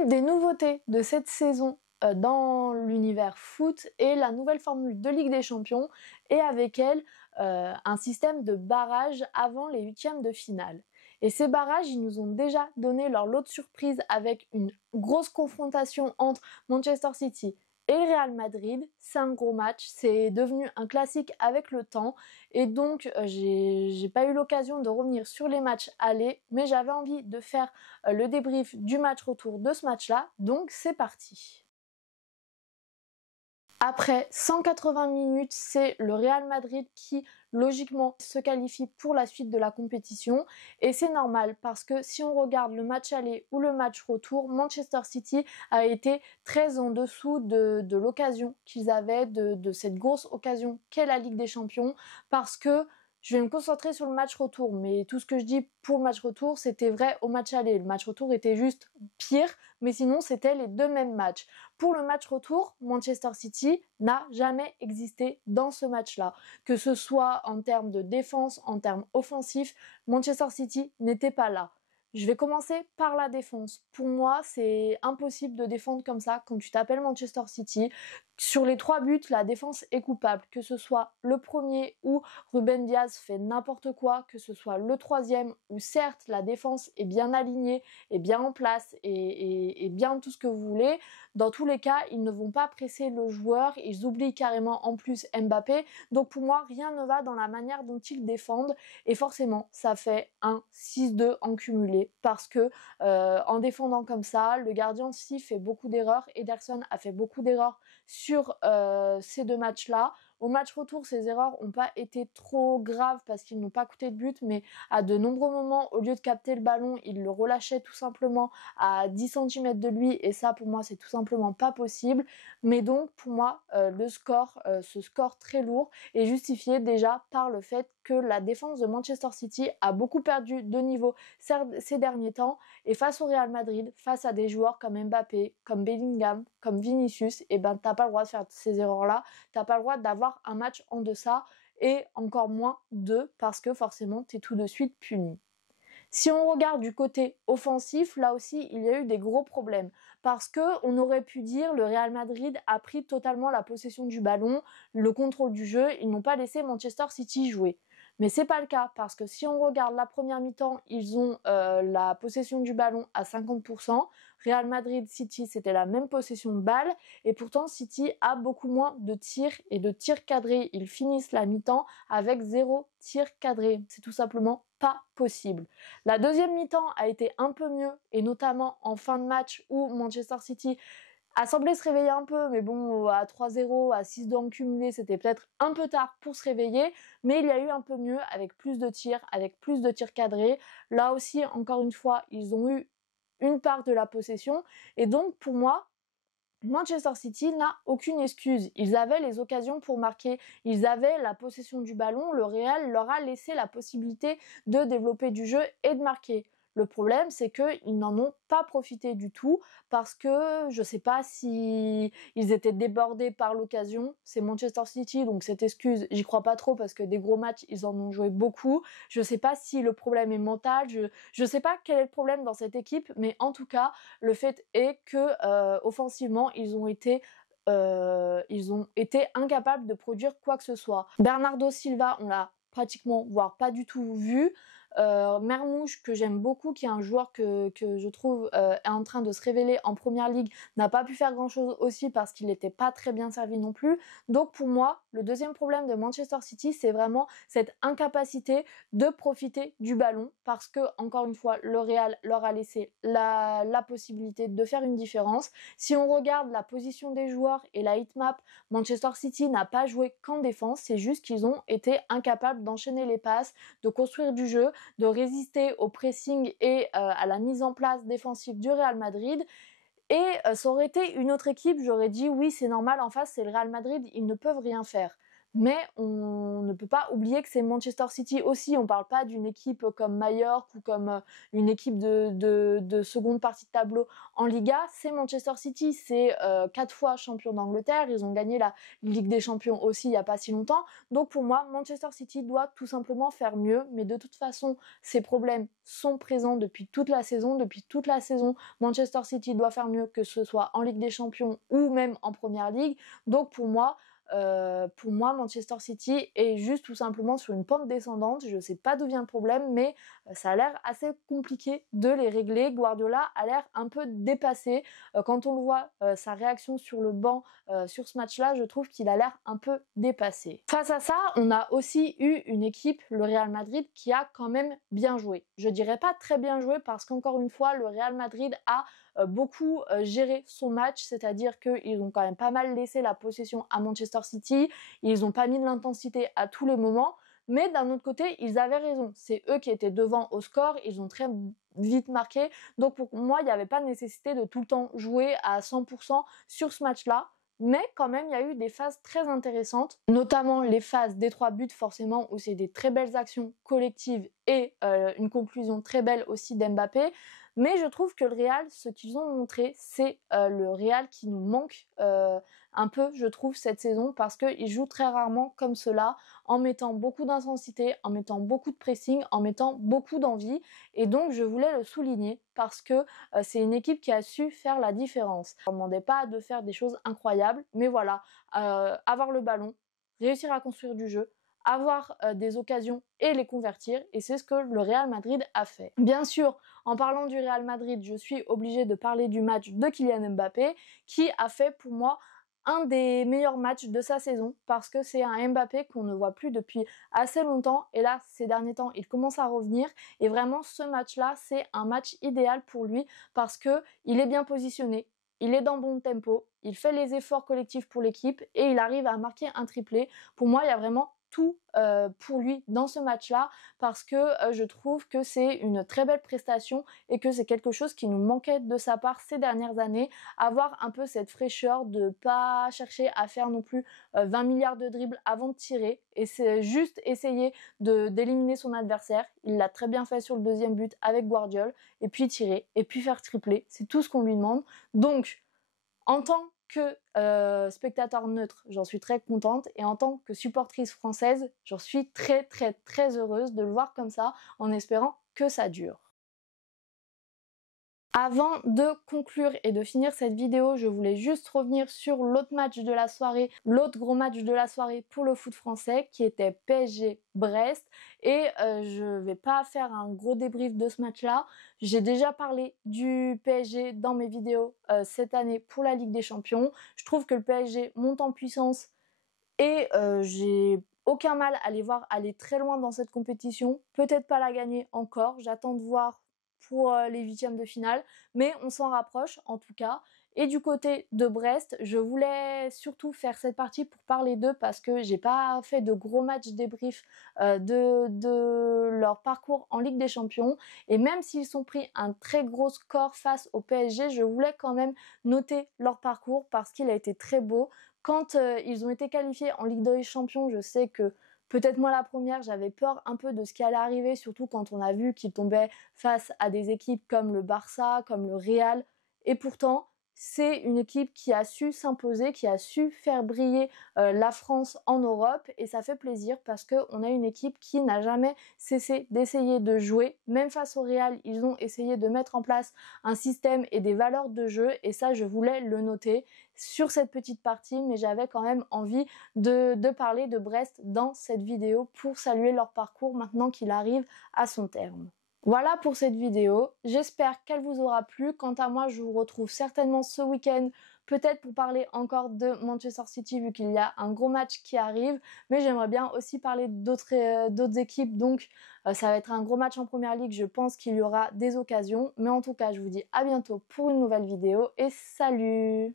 Une des nouveautés de cette saison dans l'univers foot est la nouvelle formule de Ligue des Champions et avec elle un système de barrage avant les huitièmes de finale. Et ces barrages, ils nous ont déjà donné leur lot de surprises avec une grosse confrontation entre Manchester City et le Real Madrid. C'est un gros match, c'est devenu un classique avec le temps et donc j'ai pas eu l'occasion de revenir sur les matchs allés, mais j'avais envie de faire le débrief du match retour de ce match-là, donc c'est parti. Après 180 minutes, c'est le Real Madrid qui, logiquement, se qualifie pour la suite de la compétition. Et c'est normal parce que si on regarde le match aller ou le match retour, Manchester City a été très en dessous de l'occasion qu'ils avaient, de cette grosse occasion qu'est la Ligue des Champions, parce que je vais me concentrer sur le match retour, mais tout ce que je dis pour le match retour, c'était vrai au match aller. Le match retour était juste pire, mais sinon c'était les deux mêmes matchs. Pour le match retour, Manchester City n'a jamais existé dans ce match-là. Que ce soit en termes de défense, en termes offensifs, Manchester City n'était pas là. Je vais commencer par la défense. Pour moi, c'est impossible de défendre comme ça quand tu t'appelles Manchester City. Sur les 3 buts, la défense est coupable. Que ce soit le premier où Ruben Dias fait n'importe quoi, que ce soit le troisième où certes la défense est bien alignée, est bien en place et bien tout ce que vous voulez. Dans tous les cas, ils ne vont pas presser le joueur, ils oublient carrément en plus Mbappé. Donc pour moi, rien ne va dans la manière dont ils défendent et forcément, ça fait un 6-2 en cumulé parce que en défendant comme ça, le gardien aussi fait beaucoup d'erreurs. Ederson a fait beaucoup d'erreurs sur ces deux matchs-là. Au match retour, ces erreurs n'ont pas été trop graves parce qu'ils n'ont pas coûté de but, mais à de nombreux moments, au lieu de capter le ballon, ils le relâchaient tout simplement à 10 cm de lui, et ça pour moi c'est tout simplement pas possible. Mais donc pour moi, ce score très lourd est justifié déjà par le fait que la défense de Manchester City a beaucoup perdu de niveau ces derniers temps, et face au Real Madrid, face à des joueurs comme Mbappé, comme Bellingham, comme Vinicius, et ben t'as pas le droit de faire ces erreurs-là, t'as pas le droit d'avoir un match en deçà et encore moins 2 parce que forcément t'es tout de suite puni. Si on regarde du côté offensif, là aussi il y a eu des gros problèmes parce que on aurait pu dire le Real Madrid a pris totalement la possession du ballon, le contrôle du jeu, ils n'ont pas laissé Manchester City jouer. Mais c'est pas le cas parce que si on regarde la première mi-temps, ils ont la possession du ballon à 50%. Real Madrid, City, c'était la même possession de balle et pourtant City a beaucoup moins de tirs et de tirs cadrés. Ils finissent la mi-temps avec 0 tir cadré. C'est tout simplement pas possible. La deuxième mi-temps a été un peu mieux et notamment en fin de match où Manchester City a semblé se réveiller un peu, mais bon, à 3-0, à 6-2 en cumulé, c'était peut-être un peu tard pour se réveiller, mais il y a eu un peu mieux avec plus de tirs cadrés. Là aussi, encore une fois, ils ont eu une part de la possession, et donc pour moi, Manchester City n'a aucune excuse. Ils avaient les occasions pour marquer, ils avaient la possession du ballon, le Real leur a laissé la possibilité de développer du jeu et de marquer. Le problème, c'est qu'ils n'en ont pas profité du tout parce que je sais pas si ils étaient débordés par l'occasion. C'est Manchester City, donc cette excuse, j'y crois pas trop parce que des gros matchs, ils en ont joué beaucoup. Je sais pas si le problème est mental, je sais pas quel est le problème dans cette équipe, mais en tout cas, le fait est que offensivement, ils ont été incapables de produire quoi que ce soit. Bernardo Silva, on l'a pratiquement, voire pas du tout vu. Mermouche, que j'aime beaucoup, qui est un joueur que je trouve est en train de se révéler en première ligue, n'a pas pu faire grand chose aussi parce qu'il n'était pas très bien servi non plus. Donc pour moi, le deuxième problème de Manchester City, c'est vraiment cette incapacité de profiter du ballon parce que, encore une fois, le Real leur a laissé la possibilité de faire une différence. Si on regarde la position des joueurs et la heatmap, Manchester City n'a pas joué qu'en défense, c'est juste qu'ils ont été incapables d'enchaîner les passes, de construire du jeu, de résister au pressing et à la mise en place défensive du Real Madrid. Et ça aurait été une autre équipe, j'aurais dit oui, c'est normal, en face c'est le Real Madrid, ils ne peuvent rien faire. mais on ne peut pas oublier que c'est Manchester City aussi. On parle pas d'une équipe comme Mallorca ou comme une équipe de seconde partie de tableau en Liga. C'est Manchester City, c'est 4 fois champion d'Angleterre. Ils ont gagné la Ligue des Champions aussi il y a pas si longtemps. Donc pour moi, Manchester City doit tout simplement faire mieux. Mais de toute façon, ces problèmes sont présents depuis toute la saison. Depuis toute la saison, Manchester City doit faire mieux, que ce soit en Ligue des Champions ou même en Première Ligue. Donc pour moi, Manchester City est juste tout simplement sur une pente descendante. Je ne sais pas d'où vient le problème, mais ça a l'air assez compliqué de les régler. Guardiola a l'air un peu dépassé. Quand on le voit, sa réaction sur le banc sur ce match-là, je trouve qu'il a l'air un peu dépassé. Face à ça, on a aussi eu une équipe, le Real Madrid, qui a quand même bien joué. Je dirais pas très bien joué parce qu'encore une fois, le Real Madrid a beaucoup géré son match, c'est-à-dire qu'ils ont quand même pas mal laissé la possession à Manchester City, ils n'ont pas mis de l'intensité à tous les moments, mais d'un autre côté, ils avaient raison. C'est eux qui étaient devant au score, ils ont très vite marqué, donc pour moi, il n'y avait pas nécessité de tout le temps jouer à 100% sur ce match-là. Mais quand même, il y a eu des phases très intéressantes, notamment les phases des 3 buts forcément, où c'est des très belles actions collectives et une conclusion très belle aussi d'Mbappé. Mais je trouve que le Real, ce qu'ils ont montré, c'est le Real qui nous manque un peu, je trouve, cette saison, parce qu'ils jouent très rarement comme cela, en mettant beaucoup d'intensité, en mettant beaucoup de pressing, en mettant beaucoup d'envie. Et donc, je voulais le souligner parce que c'est une équipe qui a su faire la différence. On ne demandait pas de faire des choses incroyables, mais voilà, avoir le ballon, réussir à construire du jeu, avoir des occasions et les convertir, et c'est ce que le Real Madrid a fait. Bien sûr, en parlant du Real Madrid, je suis obligée de parler du match de Kylian Mbappé, qui a fait pour moi un des meilleurs matchs de sa saison, parce que c'est un Mbappé qu'on ne voit plus depuis assez longtemps, et là, ces derniers temps, il commence à revenir, et vraiment, ce match-là, c'est un match idéal pour lui, parce que il est bien positionné, il est dans bon tempo, il fait les efforts collectifs pour l'équipe, et il arrive à marquer un triplé. Pour moi, il y a vraiment tout pour lui dans ce match-là, parce que je trouve que c'est une très belle prestation et que c'est quelque chose qui nous manquait de sa part ces dernières années, avoir un peu cette fraîcheur de pas chercher à faire non plus 20 milliards de dribbles avant de tirer, et c'est juste essayer d'éliminer son adversaire. Il l'a très bien fait sur le 2e but avec Guardiola, et puis tirer, et puis faire tripler, c'est tout ce qu'on lui demande. Donc en tant que spectateur neutre, j'en suis très contente, et en tant que supportrice française, j'en suis très très très heureuse de le voir comme ça, en espérant que ça dure. Avant de conclure et de finir cette vidéo, je voulais juste revenir sur l'autre match de la soirée, l'autre gros match de la soirée pour le foot français, qui était PSG-Brest. Et je vais pas faire un gros débrief de ce match-là. J'ai déjà parlé du PSG dans mes vidéos cette année pour la Ligue des Champions. Je trouve que le PSG monte en puissance et j'ai aucun mal à les voir aller très loin dans cette compétition. Peut-être pas la gagner encore, j'attends de voir pour les 8e de finale, mais on s'en rapproche en tout cas. Et du côté de Brest, je voulais surtout faire cette partie pour parler d'eux, parce que j'ai pas fait de gros matchs débrief de leur parcours en Ligue des Champions, et même s'ils sont pris un très gros score face au PSG, je voulais quand même noter leur parcours parce qu'il a été très beau. Quand ils ont été qualifiés en Ligue des Champions, je sais que peut-être moi la première, j'avais peur un peu de ce qui allait arriver, surtout quand on a vu qu'ils tombaient face à des équipes comme le Barça, comme le Real. Et pourtant, c'est une équipe qui a su s'imposer, qui a su faire briller la France en Europe. Et ça fait plaisir parce qu'on a une équipe qui n'a jamais cessé d'essayer de jouer. Même face au Real, ils ont essayé de mettre en place un système et des valeurs de jeu. Et ça, je voulais le noter sur cette petite partie, mais j'avais quand même envie de parler de Brest dans cette vidéo pour saluer leur parcours maintenant qu'il arrive à son terme. Voilà pour cette vidéo, j'espère qu'elle vous aura plu. Quant à moi, je vous retrouve certainement ce week-end, peut-être pour parler encore de Manchester City vu qu'il y a un gros match qui arrive, mais j'aimerais bien aussi parler d'autres équipes, donc ça va être un gros match en Première Ligue, je pense qu'il y aura des occasions, mais en tout cas je vous dis à bientôt pour une nouvelle vidéo et salut!